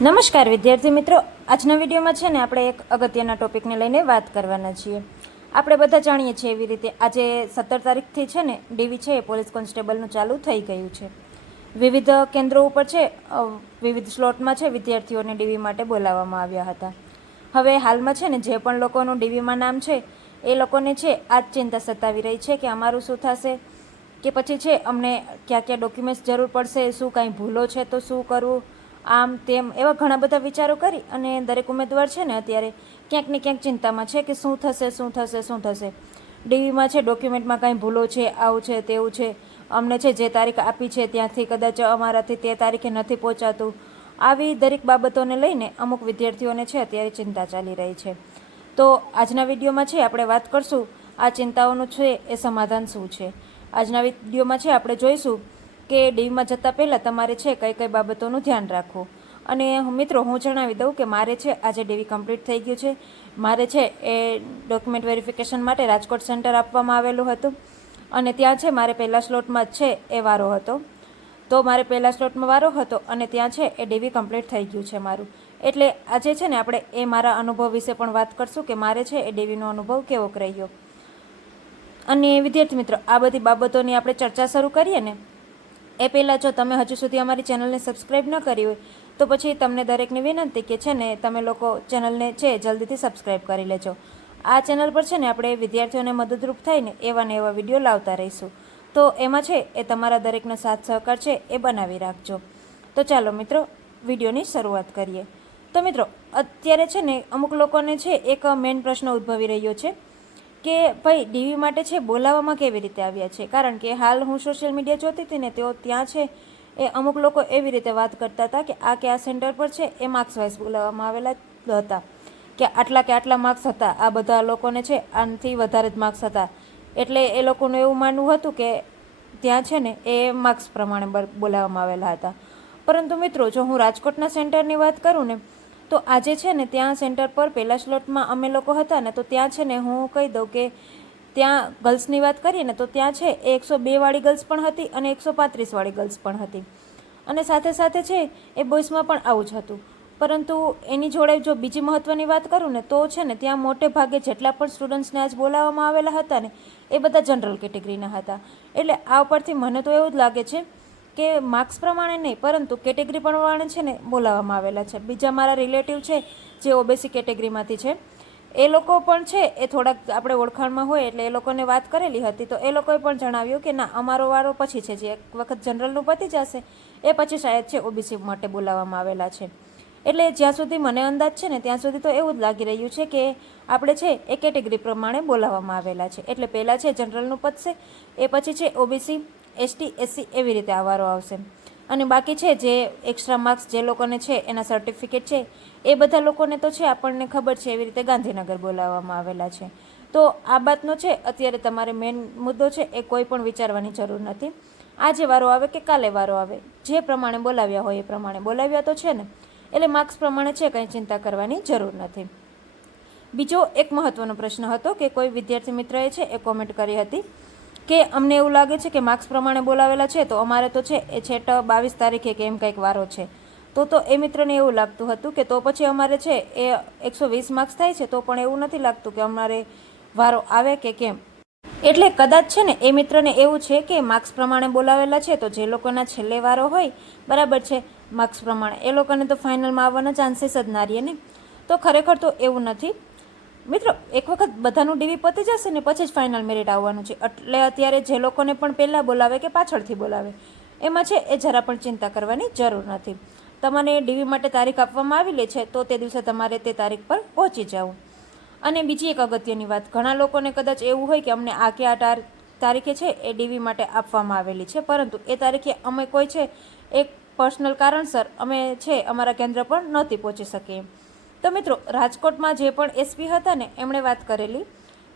નમસ્કાર વિદ્યાર્થી મિત્રો, આજના વિડીયોમાં છે ને આપણે એક અગત્યના ટોપિકને લઈને વાત કરવાના છીએ. આપણે બધા જાણીએ છીએ એવી રીતે આજે 17 તારીખથી છે ને ડીવી છે એ પોલીસ કોન્સ્ટેબલનું ચાલુ થઈ ગયું છે. વિવિધ કેન્દ્રો ઉપર છે વિવિધ સ્લોટમાં છે વિદ્યાર્થીઓને ડીવી માટે બોલાવવામાં આવ્યા હતા. હવે હાલમાં છે ને જે પણ લોકોનું ડીવીમાં નામ છે એ લોકોને છે આ જ ચિંતા સતાવી રહી છે કે અમારું શું થશે, કે પછી છે અમને કયા કયા ડોક્યુમેન્ટ્સ જરૂર પડશે, શું કાંઈ ભૂલો છે તો શું કરવું, આમ તેમ એવા ઘણા બધા વિચારો કરી અને દરેક ઉમેદવાર છે ને અત્યારે ક્યાંક ને ક્યાંક ચિંતામાં છે કે શું થશે. ડીવીમાં છે ડોક્યુમેન્ટમાં કાંઈ ભૂલો છે, આવું છે તેવું છે, અમને છે જે તારીખ આપી છે ત્યાંથી કદાચ અમારાથી તે તારીખે નથી પહોંચાતું. આવી દરેક બાબતોને લઈને અમુક વિદ્યાર્થીઓને છે અત્યારે ચિંતા ચાલી રહી છે. તો આજના વિડીયોમાં છે આપણે વાત કરશું આ ચિંતાઓનું છે એ સમાધાન શું છે. આજના વિડીયોમાં છે આપણે જોઈશું કે ડીવીમાં જતાં પહેલાં તમારે છે કઈ કઈ બાબતોનું ધ્યાન રાખવું. અને મિત્રો હું જણાવી દઉં કે મારે છે આજે ડીવી કમ્પ્લીટ થઈ ગયું છે. મારે છે એ ડોક્યુમેન્ટ વેરિફિકેશન માટે રાજકોટ સેન્ટર આપવામાં આવેલું હતું અને ત્યાં છે મારે પહેલાં સ્લોટમાં જ છે એ વારો હતો. તો મારે પહેલાં સ્લોટમાં વારો હતો અને ત્યાં છે એ ડીવી કમ્પ્લીટ થઈ ગયું છે મારું. એટલે આજે છે ને આપણે એ મારા અનુભવ વિશે પણ વાત કરશું કે મારે છે એ ડીવીનો અનુભવ કેવો રહ્યો. અને વિદ્યાર્થી મિત્રો, આ બધી બાબતોની આપણે ચર્ચા શરૂ કરીએ ને એ પહેલાં જો તમે હજુ સુધી અમારી ચેનલને સબસ્ક્રાઈબ ન કરી હોય તો પછી તમને દરેકને વિનંતી કે છે ને તમે લોકો ચેનલને છે જલ્દીથી સબસ્ક્રાઈબ કરી લેજો. આ ચેનલ પર છે ને આપણે વિદ્યાર્થીઓને મદદરૂપ થઈને એવા ને એવા વિડીયો લાવતા રહીશું. તો એમાં છે એ તમારા દરેકનો સાથ સહકાર છે એ બનાવી રાખજો. તો ચાલો મિત્રો વિડીયોની શરૂઆત કરીએ. તો મિત્રો અત્યારે છે ને અમુક લોકોને છે એક મેઇન પ્રશ્ન ઉદ્ભવી રહ્યો છે કે ભાઈ ડીવી માટે છે બોલાવવામાં કેવી રીતે આવ્યા છે. કારણ કે હાલ હું સોશિયલ મીડિયા જોતી હતી ને તેઓ ત્યાં છે એ અમુક લોકો એવી રીતે વાત કરતા હતા કે આ સેન્ટર પર છે એ માર્ક્સ વાઇઝ બોલાવવામાં આવેલા હતા કે આટલા માર્ક્સ હતા. આ બધા લોકોને છે આનાથી વધારે જ માર્ક્સ હતા. એટલે એ લોકોનું એવું માનવું હતું કે ત્યાં છે ને એ માર્ક્સ પ્રમાણે બોલાવવામાં આવેલા હતા. પરંતુ મિત્રો જો હું રાજકોટના સેન્ટરની વાત કરું ને તો આજે છે ને ત્યાં સેન્ટર પર પહેલા સ્લોટમાં અમે લોકો હતા ને તો ત્યાં છે ને હું કહી દઉં કે ત્યાં ગર્લ્સની વાત કરીએ ને તો ત્યાં છે એ 102 વાળી ગર્લ્સ પણ હતી અને 135 વાળી ગર્લ્સ પણ હતી. અને સાથે સાથે છે એ બોയ്સમાં પણ આવું જ હતું. પરંતુ એની જોડે જો બીજી મહત્ત્વની વાત કરું ને તો છે ને ત્યાં મોટે ભાગે જેટલા પણ સ્ટુડન્ટ્સને આજ બોલાવવામાં આવેલા હતા ને એ બધા જનરલ કેટેગરીના હતા. એટલે આ ઉપરથી મને તો એવું જ લાગે છે કે માર્ક્સ પ્રમાણે નહીં પરંતુ કેટેગરી પ્રમાણે છે ને બોલાવવામાં આવેલા છે. બીજા મારા રિલેટિવ છે જે ઓબીસી કેટેગરીમાંથી છે એ લોકો પણ છે એ થોડાક આપણે ઓળખાણમાં હોય એટલે એ લોકોને વાત કરેલી હતી તો એ લોકોએ પણ જણાવ્યું કે ના અમારો વારો પછી છે, જે એક વખત જનરલનું પતી જશે એ પછી શાયદ છે ઓબીસી માટે બોલાવવામાં આવેલા છે. એટલે જ્યાં સુધી મને અંદાજ છે ને ત્યાં સુધી તો એવું જ લાગી રહ્યું છે કે આપણે છે એ કેટેગરી પ્રમાણે બોલાવવામાં આવેલા છે. એટલે પહેલાં છે જનરલનું પતશે એ પછી છે ઓબીસી, એસટી, એસસી એવી રીતે આ વારો આવશે. અને બાકી છે જે એક્સ્ટ્રા માર્ક્સ જે લોકોને છે એના સર્ટિફિકેટ છે એ બધા લોકોને તો છે આપણને ખબર છે એવી રીતે ગાંધીનગર બોલાવવામાં આવેલા છે. તો આ બાતનો છે અત્યારે તમારે મેઇન મુદ્દો છે એ કોઈ પણ વિચારવાની જરૂર નથી. આજે વારો આવે કે કાલે વારો આવે, જે પ્રમાણે બોલાવ્યા હોય એ પ્રમાણે બોલાવ્યા તો છે ને, એટલે માર્ક્સ પ્રમાણે છે કંઈ ચિંતા કરવાની જરૂર નથી. બીજો એક મહત્ત્વનો પ્રશ્ન હતો કે કોઈ વિદ્યાર્થી મિત્રએ છે એ કોમેન્ટ કરી હતી કે અમને એવું લાગે છે કે માર્ક્સ પ્રમાણે બોલાવેલા છે તો અમારે તો છે એ છેટ 22 તારીખે કે એમ કંઈક વારો છે. તો એ મિત્રને એવું લાગતું હતું કે તો પછી અમારે છે એ 120 માર્ક્સ થાય છે તો પણ એવું નથી લાગતું કે અમારે વારો આવે કે કેમ. એટલે કદાચ છે ને એ મિત્રને એવું છે કે માર્ક્સ પ્રમાણે બોલાવેલા છે તો જે લોકોના છેલ્લે વારો હોય બરાબર છે માર્ક્સ પ્રમાણે એ લોકોને તો ફાઇનલમાં આવવાના ચાન્સીસ જ ના રહીએ ને. તો ખરેખર તો એવું નથી મિત્રો. એક વખત બધાનું ડીવી પતી જશે ને પછી જ ફાઇનલ મેરિટ આવવાનું છે. એટલે અત્યારે જે લોકોને પણ પહેલાં બોલાવે કે પાછળથી બોલાવે એમાં છે એ જરા પણ ચિંતા કરવાની જરૂર નથી. તમને ડીવી માટે તારીખ આપવામાં આવેલી છે તો તે દિવસે તમારે તે તારીખ પર પહોંચી જવું. અને બીજી એક અગત્યની વાત, ઘણા લોકોને કદાચ એવું હોય કે અમને આ કે આ તારીખે છે એ ડીવી માટે આપવામાં આવેલી છે પરંતુ એ તારીખે અમે કોઈ છે એક પર્સનલ કારણસર અમે છે અમારા કેન્દ્ર પર નહોતી પહોંચી શકીએ. તો મિત્રો રાજકોટમાં જે પણ એસપી હતા ને એમણે વાત કરેલી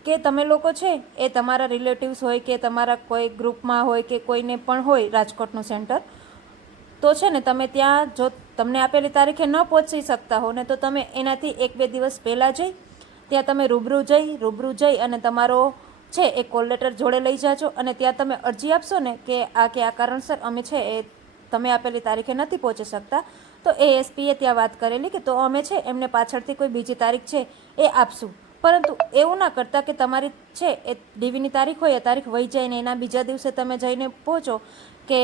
કે તમે લોકો છે એ તમારા રિલેટિવ્સ હોય કે તમારા કોઈ ગ્રુપમાં હોય કે કોઈને પણ હોય રાજકોટનું સેન્ટર તો છે ને તમે ત્યાં જો તમને આપેલી તારીખે ન પહોંચી શકતા હો ને તો તમે એનાથી 1-2 દિવસ પહેલાં જઈ ત્યાં તમે રૂબરૂ જઈ અને તમારો છે એ કોલ લેટર જોડે લઈ જાજો અને ત્યાં તમે અરજી આપશો ને કે આ કારણસર અમે છે એ તમે આપેલી તારીખે નથી પહોંચી શકતા તો એ એસપીએ ત્યાં વાત કરેલી કે તો અમે છે એમને પાછળથી કોઈ બીજી તારીખ છે એ આપશું, પરંતુ એવું ના કરતા કે તમારી છે એ ડીવીની તારીખ હોય એ તારીખ વહી જાય ને એના બીજા દિવસે તમે જઈને પહોંચો કે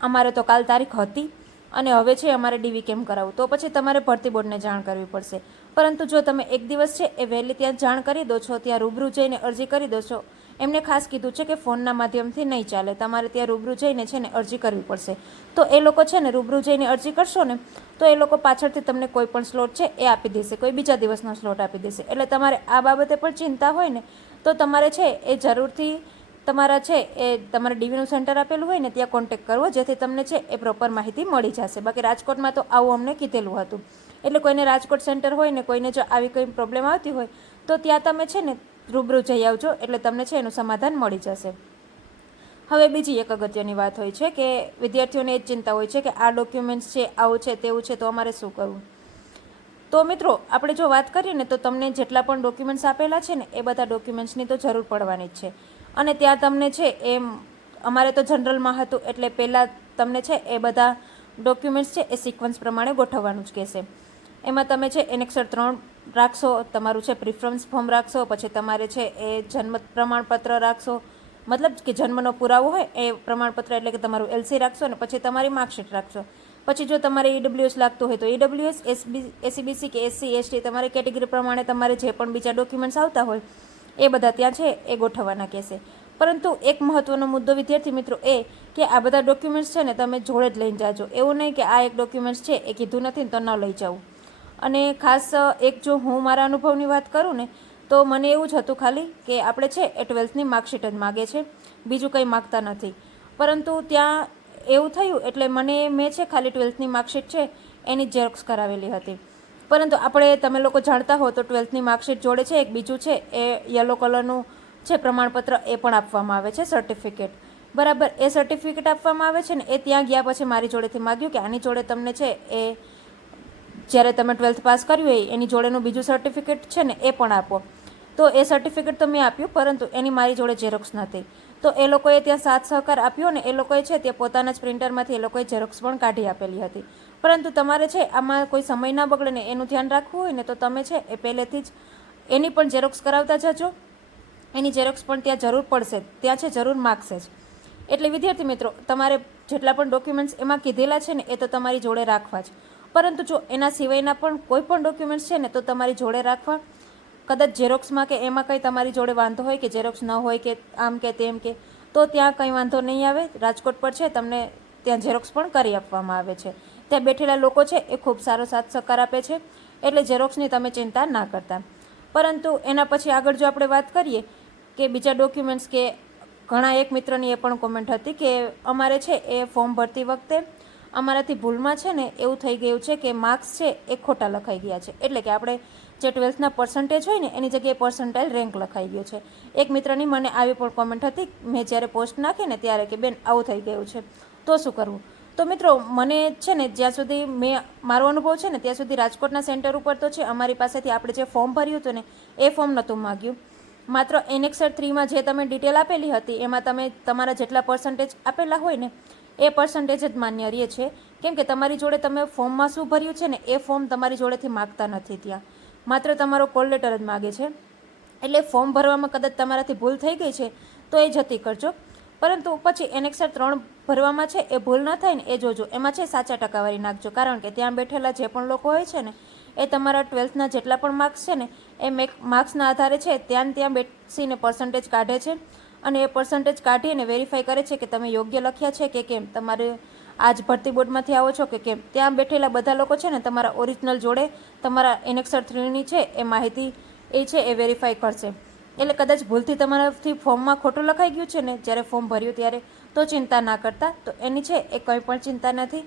અમારે તો કાલ તારીખ હતી અને હવે છે અમારે ડીવી કેમ કરાવવું, તો પછી તમારે ભરતી બોર્ડને જાણ કરવી પડશે. પરંતુ જો તમે એક દિવસ છે એ વહેલી ત્યાં જાણ કરી દો છો, ત્યાં રૂબરૂ જઈને અરજી કરી દો છો, એમને ખાસ કીધું છે કે ફોનના માધ્યમથી નહીં ચાલે, તમારે ત્યાં રૂબરૂ જઈને છે ને અરજી કરવી પડશે. તો એ લોકો છે ને રૂબરૂ જઈને અરજી કરશો ને તો એ લોકો પાછળથી તમને કોઈ પણ સ્લોટ છે એ આપી દેશે, કોઈ બીજા દિવસનો સ્લોટ આપી દેશે. એટલે તમારે આ બાબતે પણ ચિંતા હોય ને તો તમારે છે એ જરૂરથી તમારા છે એ તમારે ડીવીનું સેન્ટર આપેલું હોય ને ત્યાં કોન્ટેક્ટ કરવો, જેથી તમને છે એ પ્રોપર માહિતી મળી જશે. બાકી રાજકોટમાં તો આવું અમને કીધેલું હતું. એટલે કોઈને રાજકોટ સેન્ટર હોય ને કોઈને જો આવી કોઈ પ્રોબ્લેમ આવતી હોય તો ત્યાં તમે છે ને રૂબરૂ જઈ આવજો, એટલે તમને છે એનું સમાધાન મળી જશે. હવે બીજી એક અગત્યની વાત હોય છે કે વિદ્યાર્થીઓને એ જ ચિંતા હોય છે કે આ ડોક્યુમેન્ટ્સ છે, આવું છે, તેવું છે, તો અમારે શું કરવું. તો મિત્રો આપણે જો વાત કરીએ ને તો તમને જેટલા પણ ડોક્યુમેન્ટ્સ આપેલા છે ને એ બધા ડોક્યુમેન્ટ્સની તો જરૂર પડવાની જ છે. અને ત્યાં તમને છે એમ અમારે તો જનરલમાં હતું એટલે પહેલાં તમને છે એ બધા ડોક્યુમેન્ટ્સ છે એ સિક્વન્સ પ્રમાણે ગોઠવવાનું જ કહેશે. એમાં તમે છે એનેક્સર 3 રાખશો, તમારું છે પ્રિફરન્સ ફોર્મ રાખશો, પછી તમારે છે એ જન્મ પ્રમાણપત્ર રાખશો, મતલબ કે જન્મનો પુરાવો હોય એ પ્રમાણપત્ર એટલે કે તમારું એલસી રાખશો, અને પછી તમારી માર્કશીટ રાખશો. પછી જો તમારે ઈડબ્લ્યુએસ લાગતું હોય તો ઈડબ્લ્યુએસ, એસીબીસી કે એસસી એસટી તમારી કેટેગરી પ્રમાણે તમારે જે પણ બીજા ડોક્યુમેન્ટ્સ આવતા હોય એ બધા ત્યાં છે એ ગોઠવવાના કહેશે. પરંતુ એક મહત્ત્વનો મુદ્દો વિદ્યાર્થી મિત્રો એ કે આ બધા ડોક્યુમેન્ટ્સ છે ને તમે જોડે જ લઈને જાજો. એવું નહીં કે આ એક ડોક્યુમેન્ટ્સ છે એ કીધું નથી ને તો ન લઈ જાઉં. અને ખાસ એક જો હું મારા અનુભવની વાત કરું ને તો મને એવું જ હતું ખાલી કે આપણે છે એ 12થની માર્કશીટ જ માગે છે, બીજું કંઈ માગતા નથી. પરંતુ ત્યાં એવું થયું એટલે મેં છે ખાલી 12થની માર્કશીટ છે એની ઝેરોક્સ કરાવેલી હતી. પરંતુ આપણે તમે લોકો જાણતા હો તો 12થની માર્કશીટ જોડે છે એક બીજું છે એ યલો કલરનું છે પ્રમાણપત્ર, એ પણ આપવામાં આવે છે, સર્ટિફિકેટ. બરાબર, એ સર્ટિફિકેટ આપવામાં આવે છે ને એ ત્યાં ગયા પછી મારી જોડેથી માગ્યું કે આની જોડે તમને છે એ જ્યારે તમે 12th પાસ કર્યું હોય એની જોડેનું બીજું સર્ટિફિકેટ છે ને એ પણ આપો. તો એ સર્ટિફિકેટ તો મેં આપ્યું, પરંતુ એની મારી જોડે ઝેરોક્સ નથી. તો એ લોકોએ ત્યાં સાથ સહકાર આપ્યો ને એ લોકોએ છે તે પોતાના જ પ્રિન્ટરમાંથી એ લોકોએ ઝેરોક્સ પણ કાઢી આપેલી હતી. પરંતુ તમારે છે આમાં કોઈ સમય ના બગડે ને એનું ધ્યાન રાખવું હોય ને તો તમે છે એ પહેલેથી જ એની પણ ઝેરોક્સ કરાવતા જજો. એની ઝેરોક્સ પણ ત્યાં જરૂર પડશે, ત્યાં છે જરૂર માગશે જ. એટલે વિદ્યાર્થી મિત્રો તમારે જેટલા પણ ડોક્યુમેન્ટ્સ એમાં કીધેલા છે ને એ તો તમારી જોડે રાખવા જ. પરંતુ જો એના સિવાયના પણ કોઈ પણ ડોક્યુમેન્ટ્સ છે ને તો તમારી જોડે રાખવા. કદાચ ઝેરોક્સમાં કે એમાં કંઈ તમારી જોડે વાંધો હોય કે ઝેરોક્સ ન હોય કે આમ કે તેમ કે તો ત્યાં કંઈ વાંધો નહીં આવે. રાજકોટ પર છે તમને ત્યાં ઝેરોક્સ પણ કરી આપવામાં આવે છે. ત્યાં બેઠેલા લોકો છે એ ખૂબ સારો સાથ સહકાર આપે છે, એટલે ઝેરોક્સની તમે ચિંતા ના કરતા. પરંતુ એના પછી આગળ જો આપણે વાત કરીએ કે બીજા ડોક્યુમેન્ટ્સ કે ઘણા એક મિત્રની એ પણ કોમેન્ટ હતી કે અમારે છે એ ફોર્મ ભરતી વખતે અમારાથી ભૂલમાં છે ને એવું થઈ ગયું છે કે માર્ક્સ છે એ ખોટા લખાઈ ગયા છે. એટલે કે આપણે જે 12થના પર્સન્ટેજ હોય ને એની જગ્યાએ પર્સન્ટાઇલ રેન્ક લખાઈ ગયો છે. એક મિત્રની મને આવી પણ કોમેન્ટ હતી મેં જ્યારે પોસ્ટ નાખી ને ત્યારે કે બેન આવું થઈ ગયું છે તો શું કરવું. તો મિત્રો મને છે ને જ્યાં સુધી મારો અનુભવ છે ને ત્યાં સુધી રાજકોટના સેન્ટર ઉપર તો છે અમારી પાસેથી આપણે જે ફોર્મ ભર્યું હતું ને એ ફોર્મ નહોતું માગ્યું. માત્ર એનેક્સર 3માં જે તમે ડિટેલ આપેલી હતી એમાં તમે તમારા જેટલા પર્સન્ટેજ આપેલા હોય ને એ પર્સન્ટેજ જ માન્ય રહે છે. કેમ કે તમારી જોડે તમે ફોર્મમાં શું ભર્યું છે ને એ ફોર્મ તમારી જોડેથી માગતા નથી, ત્યાં માત્ર તમારો કોલ લેટર જ માગે છે. એટલે ફોર્મ ભરવામાં કદાચ તમારાથી ભૂલ થઈ ગઈ છે તો એ જતી કરજો. પરંતુ પછી એનેક્સર 3 ભરવામાં છે એ ભૂલ ન થાય ને એ જોજો, એમાં છે સાચા ટકાવારી નાખજો. કારણ કે ત્યાં બેઠેલા જે પણ લોકો હોય છે ને એ તમારા 12થના જેટલા પણ માર્ક્સ છે ને એ માર્ક્સના આધારે છે ત્યાં બેસીને પર્સન્ટેજ કાઢે છે. અને એ પર્સન્ટેજ કાઢીને વેરીફાઈ કરે છે કે તમે યોગ્ય લખ્યા છે કે કેમ, તમારે આજ ભરતી બોર્ડમાંથી આવો છો કે કેમ. ત્યાં બેઠેલા બધા લોકો છે ને તમારા ઓરિજિનલ જોડે તમારા એનેક્સર 3ની છે એ માહિતી એ છે એ વેરીફાઈ કરશે. એટલે કદાચ ભૂલથી તમારાથી ફોર્મમાં ખોટું લખાઈ ગયું છે ને જ્યારે ફોર્મ ભર્યું ત્યારે તો ચિંતા ના કરતા, તો એની છે એ કંઈ પણ ચિંતા નથી.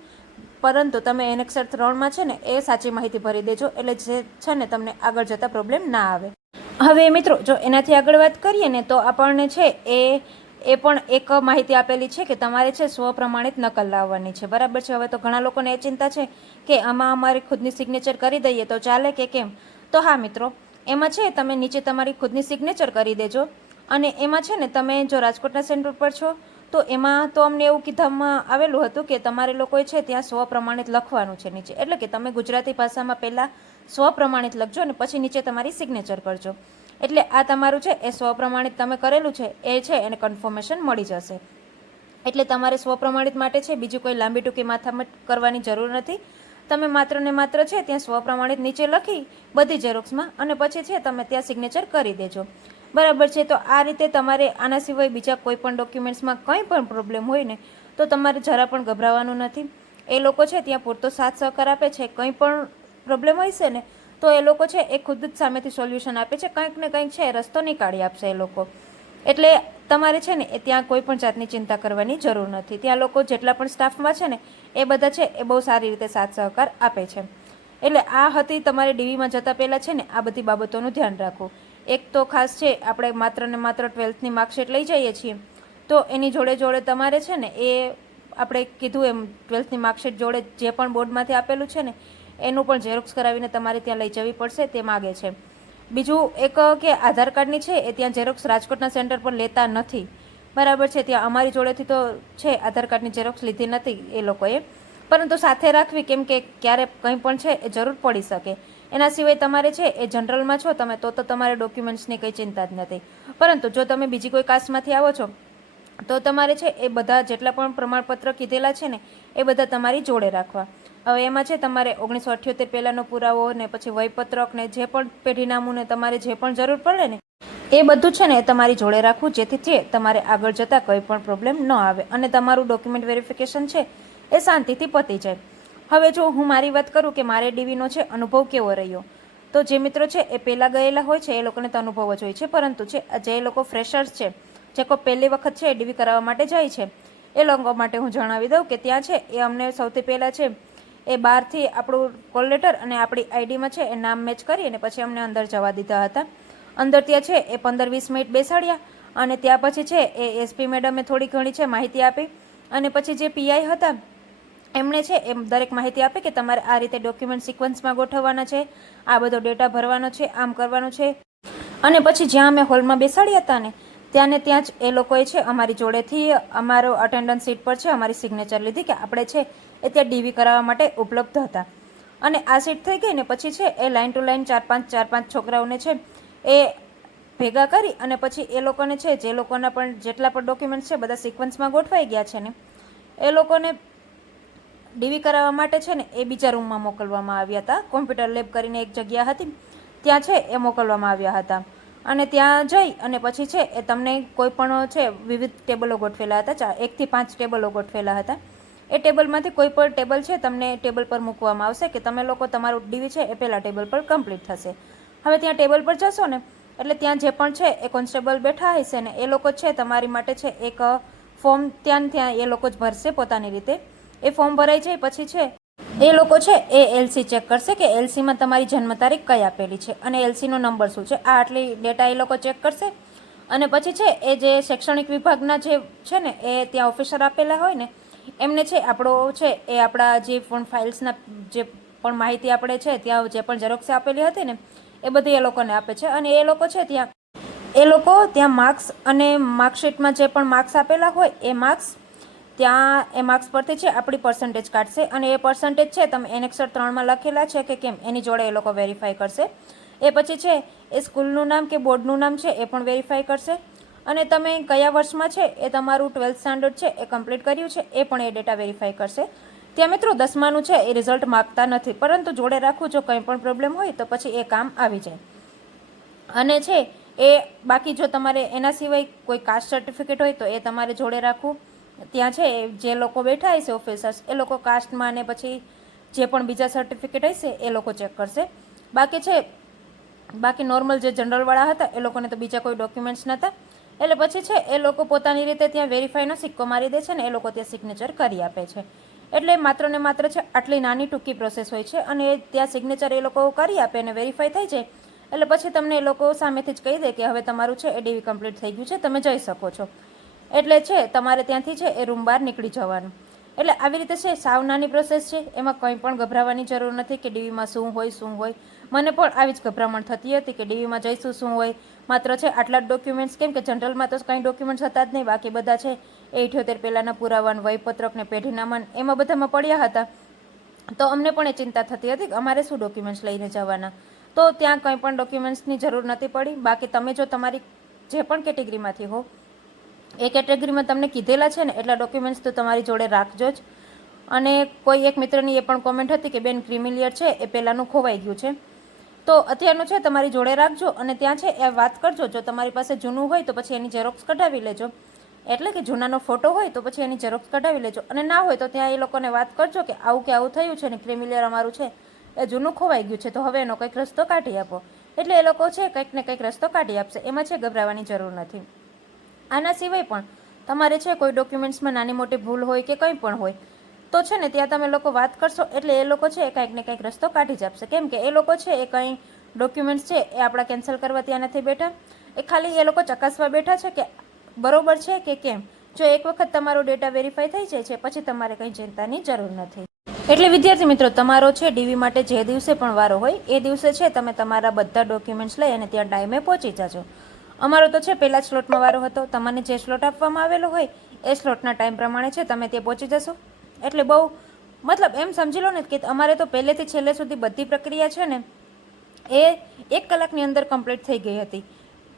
પરંતુ તમે એનેક્સર 3માં છે ને એ સાચી માહિતી ભરી દેજો, એટલે જે છે ને તમને આગળ જતાં પ્રોબ્લેમ ના આવે. હવે મિત્રો જો એનાથી આગળ વાત કરીએ ને તો આપણને છે એ પણ એક માહિતી આપેલી છે કે તમારે છે સ્વપ્રમાણિત નકલ લાવવાની છે. બરાબર છે. હવે તો ઘણા લોકોને એ ચિંતા છે કે આમાં અમારી ખુદની સિગ્નેચર કરી દઈએ તો ચાલે કે કેમ. તો હા મિત્રો, એમાં છે તમે નીચે તમારી ખુદની સિગ્નેચર કરી દેજો. અને એમાં છે ને તમે જો રાજકોટના સેન્ટર પર છો તો એમાં તો અમને એવું કીધવામાં આવેલું હતું કે તમારે લોકોએ છે ત્યાં સ્વપ્રમાણિત લખવાનું છે નીચે, એટલે કે તમે ગુજરાતી ભાષામાં પહેલાં સ્વપ્રમાણિત લખજો અને પછી નીચે તમારી સિગ્નેચર કરજો. એટલે આ તમારું છે એ સ્વપ્રમાણિત તમે કરેલું છે એ છે એને કન્ફર્મેશન મળી જશે. એટલે તમારે સ્વપ્રમાણિત માટે છે બીજું કોઈ લાંબી ટૂંકી માથામટ કરવાની જરૂર નથી. તમે માત્ર ને માત્ર છે ત્યાં સ્વપ્રમાણિત નીચે લખી બધી ઝેરોક્સમાં અને પછી છે તમે ત્યાં સિગ્નેચર કરી દેજો. બરાબર છે. તો આ રીતે તમારે આના સિવાય બીજા કોઈ પણ ડોક્યુમેન્ટ્સમાં કંઈ પણ પ્રોબ્લેમ હોય ને તો તમારે જરા પણ ગભરાવાનું નથી. એ લોકો છે ત્યાં પૂરતો સાથ સહકાર આપે છે. કંઈ પણ પ્રોબ્લેમ હોય છે ને તો એ લોકો છે એ ખુદ જ સામેથી સોલ્યુશન આપે છે, કંઈક ને કંઈક છે રસ્તો નીકાળી આપશે એ લોકો. એટલે તમારે છે ને એ ત્યાં કોઈ પણ જાતની ચિંતા કરવાની જરૂર નથી. ત્યાં લોકો જેટલા પણ સ્ટાફમાં છે ને એ બધા છે એ બહુ સારી રીતે સાથ સહકાર આપે છે. એટલે આ હતી તમારે ડીવીમાં જતાં પહેલાં છે ને આ બધી બાબતોનું ધ્યાન રાખવું. એક તો ખાસ છે આપણે માત્ર ને માત્ર 12th માર્કશીટ લઈ જઈએ છીએ તો એની જોડે જોડે તમારે છે ને એ આપણે કીધું એમ 12th માર્કશીટ જોડે જે પણ બોર્ડમાંથી આપેલું છે ને એનું પણ ઝેરોક્સ કરાવીને તમારે ત્યાં લઈ જવી પડશે, તે માગે છે. બીજું એક કે આધાર કાર્ડની છે એ ત્યાં ઝેરોક્સ રાજકોટના સેન્ટર પર લેતા નથી. બરાબર છે. ત્યાં અમારી જોડેથી તો છે આધાર કાર્ડની ઝેરોક્સ લીધી નથી એ લોકોએ, પરંતુ સાથે રાખવી, કેમ કે ક્યારે કંઈ પણ છે એ જરૂર પડી શકે. એના સિવાય તમારે છે એ જનરલમાં છો તમે તો તમારે ડોક્યુમેન્ટ્સની કંઈ ચિંતા જ નથી. પરંતુ જો તમે બીજી કોઈ કાસ્ટમાંથી આવો છો તો તમારે છે એ બધા જેટલા પણ પ્રમાણપત્ર કીધેલા છે ને એ બધા તમારી જોડે રાખવા. હવે એમાં છે તમારે 1978 પહેલાંનો પુરાવો ને પછી વયપત્રક ને જે પણ પેઢીનામું ને તમારે જે પણ જરૂર પડે ને એ બધું છે ને એ તમારી જોડે રાખવું, જેથી છે તમારે આગળ જતાં કંઈ પણ પ્રોબ્લેમ ન આવે અને તમારું ડોક્યુમેન્ટ વેરિફિકેશન છે એ શાંતિથી પતી જાય. હવે જો હું મારી વાત કરું કે મારે ડીવીનો છે અનુભવ કેવો રહ્યો, તો જે મિત્રો છે એ પહેલાં ગયેલા હોય છે એ લોકોને તો અનુભવ જ હોય છે, પરંતુ છે જે લોકો ફ્રેશર્સ છે, જે કોઈ પહેલી વખત છે ડીવી કરાવવા માટે જાય છે એ લોકો માટે હું જણાવી દઉં કે ત્યાં છે એ અમને સૌથી પહેલાં છે એ બહારથી આપણું કોલ લેટર અને આપણી આઈડીમાં છે એ નામ મેચ કરી અને પછી અમને અંદર જવા દીધા હતા. અંદર ત્યાં છે એ 15-20 મિનિટ બેસાડ્યા અને ત્યાં પછી છે એ એસપી મેડમે થોડી ઘણી છે માહિતી આપી અને પછી જે પીઆઈ હતા એમણે છે એમ દરેક માહિતી આપી કે તમારે આ રીતે ડોક્યુમેન્ટ સિક્વન્સમાં ગોઠવવાના છે, આ બધો ડેટા ભરવાનો છે, આમ કરવાનું છે. અને પછી જ્યાં અમે હોલમાં બેસાડ્યા હતા ને ત્યાં જ એ લોકોએ છે અમારી જોડેથી અમારો અટેન્ડન્સ સીટ પર છે અમારી સિગ્નેચર લીધી કે આપણે છે એ ત્યાં ડીવી કરાવવા માટે ઉપલબ્ધ હતા. અને આ સીટ થઈ ગઈ ને પછી છે એ લાઇન ટુ લાઇન 4-5 છોકરાઓને છે એ ભેગા કરી અને પછી એ લોકોને છે જે લોકોના પણ જેટલા પણ ડોક્યુમેન્ટ છે બધા સિક્વન્સમાં ગોઠવાઈ ગયા છે ને એ લોકોને ડીવી કરાવવા માટે છે ને એ બીજા રૂમમાં મોકલવામાં આવ્યા હતા. કોમ્પ્યુટર લેબ કરીને એક જગ્યા હતી ત્યાં છે એ મોકલવામાં આવ્યા હતા. અને ત્યાં જઈ અને પછી છે એ તમને કોઈ પણ છે વિવિધ ટેબલો ગોઠવેલા હતા, 1 થી 5 ટેબલો ગોઠવેલા હતા. એ ટેબલમાંથી કોઈ પણ ટેબલ છે તમને ટેબલ પર મૂકવામાં આવશે કે તમે લોકો તમારું ડીવી છે એ પહેલાં ટેબલ પર કમ્પ્લીટ થશે. હવે ત્યાં ટેબલ પર જશો ને એટલે ત્યાં જે પણ છે એ કોન્સ્ટેબલ બેઠા હશે ને એ લોકો છે તમારી માટે છે એક ફોર્મ ત્યાં એ લોકો જ ભરશે પોતાની રીતે. એ ફોર્મ ભરાઈ જાય પછી છે એ લોકો છે એ એલસી ચેક કરશે કે એલસીમાં તમારી જન્મ તારીખ કઈ આપેલી છે અને એલસીનો નંબર શું છે, આ આટલી ડેટા એ લોકો ચેક કરશે. અને પછી છે એ જે શૈક્ષણિક વિભાગના જે છે ને એ ત્યાં ઓફિસર આપેલા હોય ને એમને છે આપણો છે એ આપણા જે પણ ફાઇલ્સના જે પણ માહિતી આપણે છે ત્યાં જે પણ ઝેરોક્સ આપેલી હતી ને એ બધી એ લોકોને આપે છે. અને એ લોકો છે ત્યાં માર્ક્સ અને માર્કશીટમાં જે પણ માર્ક્સ આપેલા હોય એ માર્ક્સ પરથી છે આપણી પર્સન્ટેજ કાઢશે અને એ પર્સન્ટેજ છે તમે એનેક્સર 3માં લખેલા છે કે કેમ એની જોડે એ લોકો વેરીફાઈ કરશે. એ પછી છે એ સ્કૂલનું નામ કે બોર્ડનું નામ છે એ પણ વેરીફાઈ કરશે અને તમે કયા વર્ષમાં છે એ તમારું 12th સ્ટાન્ડર્ડ છે એ કમ્પ્લીટ કર્યું છે એ પણ એ ડેટા વેરીફાઈ કરશે. ત્યાં મિત્રો 10માનું છે એ રિઝલ્ટ માગતા નથી, પરંતુ જોડે રાખવું જો કંઈ પણ પ્રોબ્લેમ હોય તો પછી એ કામ આવી જાય. અને છે એ બાકી જો તમારે એના સિવાય કોઈ કાસ્ટ સર્ટિફિકેટ હોય તો એ તમારે જોડે રાખવું. ત્યાં છે જે લોકો બેઠા હશે ઓફિસર્સ એ લોકો કાસ્ટમાં અને પછી જે પણ બીજા સર્ટિફિકેટ હશે એ લોકો ચેક કરશે. બાકી નોર્મલ જે જનરલવાળા હતા એ લોકોને તો બીજા કોઈ ડોક્યુમેન્ટ્સ નહોતા, એટલે પછી છે એ લોકો પોતાની રીતે ત્યાં વેરીફાઈનો સિક્કો મારી દે છે ને એ લોકો ત્યાં સિગ્નેચર કરી આપે છે. એટલે માત્ર ને માત્ર છે આટલી નાની ટૂંકી પ્રોસેસ હોય છે અને ત્યાં સિગ્નેચર એ લોકો કરી આપે અને વેરીફાઈ થઈ જાય એટલે પછી તમને એ લોકો સામેથી જ કહી દે કે હવે તમારું છે એ ડીવી કમ્પ્લીટ થઈ ગયું છે, તમે જઈ શકો છો. એટલે છે તમારે ત્યાંથી છે એ રૂમ બહાર નીકળી જવાનું. એટલે આવી રીતે છે સાવ નાની પ્રોસેસ છે, એમાં કંઈ પણ ગભરાવાની જરૂર નથી કે ડીવીમાં શું હોય. મને પણ આવી જ ગભરામણ થતી હતી કે ડીવીમાં જઈશું શું હોય, માત્ર છે આટલા જ ડોક્યુમેન્ટ્સ, કેમ કે જનરલમાં તો કંઈ ડોક્યુમેન્ટ્સ હતા જ નહીં, બાકી બધા છે એ 78 પહેલાંના પુરાવાન વયપત્રક ને પેઢીનામાન એમાં બધામાં પડ્યા હતા. તો અમને પણ એ ચિંતા થતી હતી કે અમારે શું ડોક્યુમેન્ટ્સ લઈને જવાના. તો ત્યાં કંઈ પણ ડોક્યુમેન્ટ્સની જરૂર નથી પડી. બાકી તમે જો તમારી જે પણ કેટેગરીમાંથી હો એ કેટેગરીમાં તમને કીધેલા છે ને એટલા ડોક્યુમેન્ટ્સ તો તમારી જોડે રાખજો જ. અને કોઈ એક મિત્રની એ પણ કોમેન્ટ હતી કે બેન ક્રિમિલિયર છે એ પહેલાંનું ખોવાઈ ગયું છે, તો અત્યારનું છે તમારી જોડે રાખજો. અને ત્યાં છે એ વાત કરજો, જો તમારી પાસે જૂનું હોય તો પછી એની ઝેરોક્સ કઢાવી લેજો, એટલે કે જૂનાનો ફોટો હોય તો પછી એની ઝેરોક્સ કઢાવી લેજો. અને ના હોય તો ત્યાં એ લોકોને વાત કરજો કે આવું થયું છે ને ક્રિમિલિયર અમારું છે એ જૂનું ખોવાઈ ગયું છે, તો હવે એનો કંઈક રસ્તો કાઢી આપો. એટલે એ લોકો છે કંઈક ને કંઈક રસ્તો કાઢી આપશે, એમાં છે ગભરાવાની જરૂર નથી. આના સિવાય પણ તમારે છે કોઈ ડોક્યુમેન્ટ્સમાં નાની મોટી ભૂલ હોય કે કંઈ પણ હોય તો છે ને ત્યાં તમે લોકો વાત કરશો એટલે એ લોકો છે એ કંઈક ને કંઈક રસ્તો કાઢી જ આપશે. કેમ કે એ લોકો છે એ કંઈ ડોક્યુમેન્ટ્સ છે એ આપણા કેન્સલ કરવા ત્યાં નથી બેઠા, એ ખાલી એ લોકો ચકાસવા બેઠા છે કે બરોબર છે કે કેમ. જો એક વખત તમારો ડેટા વેરીફાઈ થઈ જાય છે પછી તમારે કંઈ ચિંતાની જરૂર નથી. એટલે વિદ્યાર્થી મિત્રો, તમારો છે ડીવી માટે જે દિવસે પણ વારો હોય એ દિવસે છે તમે તમારા બધા ડોક્યુમેન્ટ્સ લઈ અને ત્યાં ટાઈમે પહોંચી જજો. અમારો તો છે પહેલા જ સ્લોટમાં વારો હતો. તમને જે સ્લોટ આપવામાં આવેલો હોય એ સ્લોટના ટાઈમ પ્રમાણે છે તમે ત્યાં પહોંચી જશો. એટલે બહુ મતલબ એમ સમજી લો ને કે અમારે તો પહેલેથી છેલ્લે સુધી બધી પ્રક્રિયા છે ને એ 1 કલાકની અંદર કમ્પ્લીટ થઈ ગઈ હતી.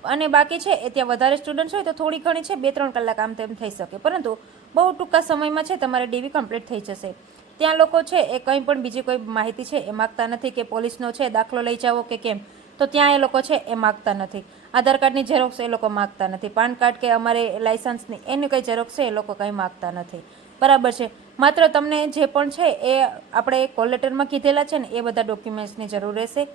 અને બાકી છે એ ત્યાં વધારે સ્ટુડન્ટ્સ હોય તો થોડી ઘણી છે 2-3 કલાક આમ તેમ થઈ શકે, પરંતુ બહુ ટૂંકા સમયમાં છે તમારે ડીવી કમ્પ્લીટ થઈ જશે. ત્યાં લોકો છે એ કંઈ પણ બીજી કોઈ માહિતી છે એ માગતા નથી કે પોલીસનો છે દાખલો લઈ જાઓ કે કેમ, તો ત્યાં એ લોકો છે એ માગતા નથી. આધાર કાર્ડની ઝેરોક્સ એ લોકો માગતા નથી. પાન કાર્ડ કે અમારે લાયસન્સની એની કંઈ ઝેરોક્સ છે એ લોકો કંઈ માગતા નથી. બરાબર છે. માત્ર તમને જે પણ છે એ આપણે કોલ લેટરમાં કીધેલા છે ને એ બધા ડોક્યુમેન્ટ્સની જરૂર રહેશે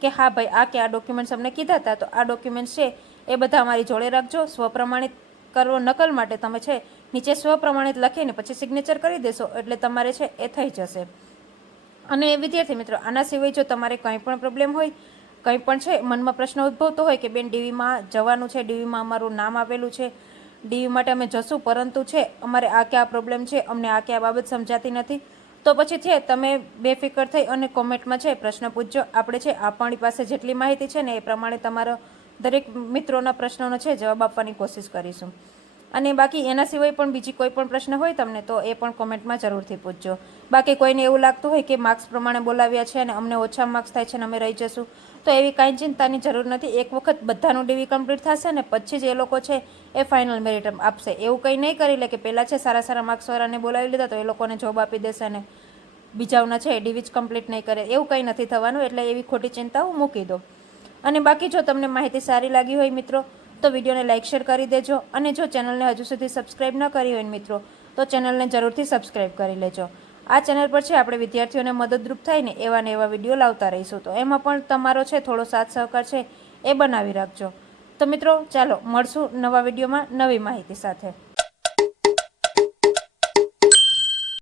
કે હા ભાઈ આ કે આ ડોક્યુમેન્ટ્સ અમને કીધા હતા, તો આ ડોક્યુમેન્ટ્સ છે એ બધા અમારી જોડે રાખજો. સ્વપ્રમાણિત કરવો નકલ માટે તમે છે નીચે સ્વપ્રમાણિત લખીને પછી સિગ્નેચર કરી દેશો એટલે તમારે છે એ થઈ જશે. અને વિદ્યાર્થી મિત્રો, આના સિવાય જો તમારે કંઈ પણ પ્રોબ્લેમ હોય, કંઈ પણ છે મનમાં પ્રશ્ન ઉદ્ભવતો હોય કે બેન ડીવીમાં જવાનું છે, ડીવીમાં અમારું નામ આપેલું છે, ડીવી માટે અમે જશું પરંતુ છે અમારે આ ક્યાં પ્રોબ્લેમ છે, અમને આ ક્યાં બાબત સમજાતી નથી, તો પછી છે તમે બેફિકર થઈ અને કોમેન્ટમાં છે પ્રશ્ન પૂછજો. આપણે છે આપણી પાસે જેટલી માહિતી છે ને એ પ્રમાણે તમારા દરેક મિત્રોના પ્રશ્નોનો છે જવાબ આપવાની કોશિશ કરીશું. અને બાકી એના સિવાય પણ બીજી કોઈ પણ પ્રશ્ન હોય તમને તો એ પણ કોમેન્ટમાં જરૂરથી પૂછજો. બાકી કોઈને એવું લાગતું હોય કે માર્ક્સ પ્રમાણે બોલાવ્યા છે અને અમને ઓછા માર્ક્સ થાય છે અને અમે રહી જશું, તો એવી કાંઈ ચિંતાની જરૂર નથી. એક વખત બધાનું ડીવી કમ્પ્લીટ થશે ને પછી જ એ લોકો છે એ ફાઇનલ મેરિટ આપશે. એવું કંઈ નહીં કરી લે કે પહેલાં છે સારા માર્ક્સવાળાને બોલાવી લીધા તો એ લોકોને જોબ આપી દેશે ને બીજાઓના છે ડીવી જ કમ્પ્લીટ નહીં કરે, એવું કંઈ નથી થવાનું. એટલે એવી ખોટી ચિંતાઓ મૂકી દો. અને બાકી જો તમને માહિતી સારી લાગી હોય મિત્રો તો વિડીયોને લાઇક શેર કરી દેજો. અને જો ચેનલને હજુ સુધી સબસ્ક્રાઈબ ન કરી હોય મિત્રો તો ચેનલને જરૂરથી સબસ્ક્રાઈબ કરી લેજો. આ ચેનલ પર છે આપણે વિદ્યાર્થીઓને મદદરૂપ થાય ને એવા વિડીયો લાવતા રહીશું, તો એમાં પણ તમારો છે થોડો સાથ સહકાર છે એ બનાવી રાખજો. તો મિત્રો ચાલો મળશું નવા વિડીયોમાં નવી માહિતી સાથે.